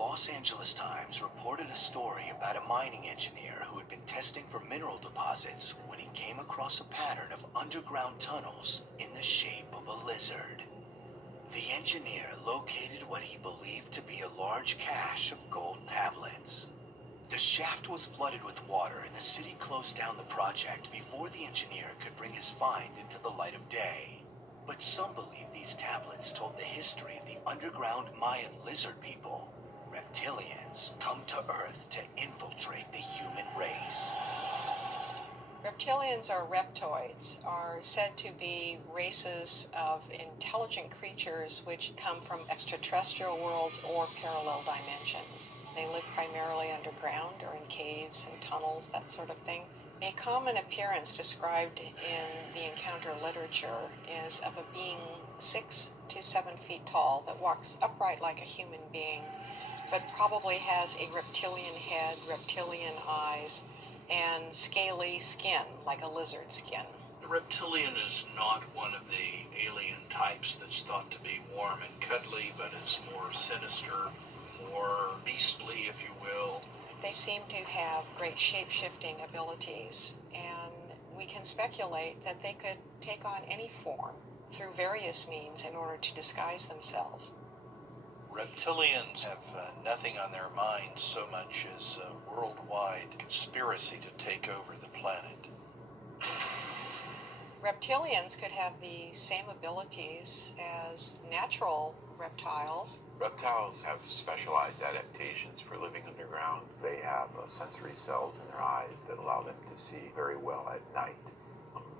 Los Angeles Times reported a story about a mining engineer who had been testing for mineral deposits when he came across a pattern of underground tunnels in the shape of a lizard. The engineer located what he believed to be a large cache of gold tablets. The shaft was flooded with water and the city closed down the project before the engineer could bring his find into the light of day. But some believe these tablets told the history of the underground Mayan lizard people, Reptilians, come to Earth to infiltrate the human race. Reptilians, or reptoids, are said to be races of intelligent creatures which come from extraterrestrial worlds or parallel dimensions. They live primarily underground or in caves and tunnels, that sort of thing. A common appearance described in the encounter literature is of a being 6 to 7 feet tall that walks upright like a human being, but probably has a reptilian head, reptilian eyes, and scaly skin, like a lizard skin. The reptilian is not one of the alien types that's thought to be warm and cuddly, but is more sinister, more beastly, if you will. They seem to have great shape-shifting abilities, and we can speculate that they could take on any form through various means in order to disguise themselves. Reptilians have nothing on their minds so much as a worldwide conspiracy to take over the planet. Reptilians could have the same abilities as natural reptiles. Reptiles have specialized adaptations for living underground. They have sensory cells in their eyes that allow them to see very well at night.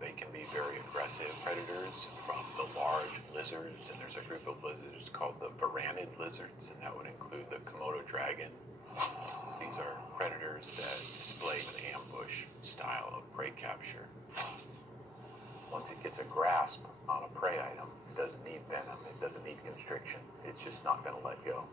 They can be very aggressive predators from the large lizards, and there's a group of lizards called the varanid lizards, and that would include the Komodo dragon. These are predators that display an ambush style of prey capture. Once it gets a grasp on a prey item, it doesn't need venom, it doesn't need constriction. It's just not going to let go.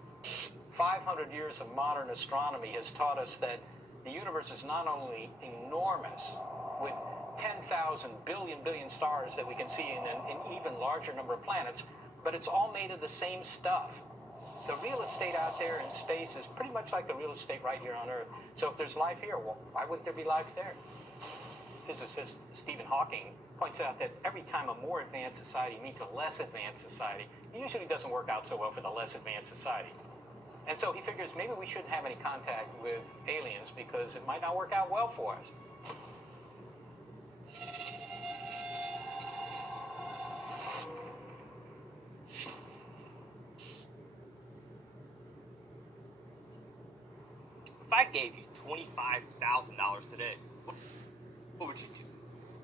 500 years of modern astronomy has taught us that the universe is not only enormous, with 10,000 billion stars that we can see in an even larger number of planets, but it's all made of the same stuff. The real estate out there in space is pretty much like the real estate right here on Earth. So if there's life here, well, why wouldn't there be life there? Physicist Stephen Hawking points out that every time a more advanced society meets a less advanced society, it usually doesn't work out so well for the less advanced society. And so he figures maybe we shouldn't have any contact with aliens because it might not work out well for us. If I gave you $25,000 today, what would you do?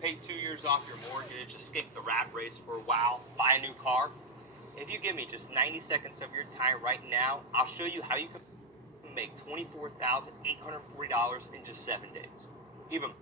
Pay 2 years off your mortgage, escape the rat race for a while, buy a new car? If you give me just 90 seconds of your time right now, I'll show you how you can make $24,840 in just 7 days. Even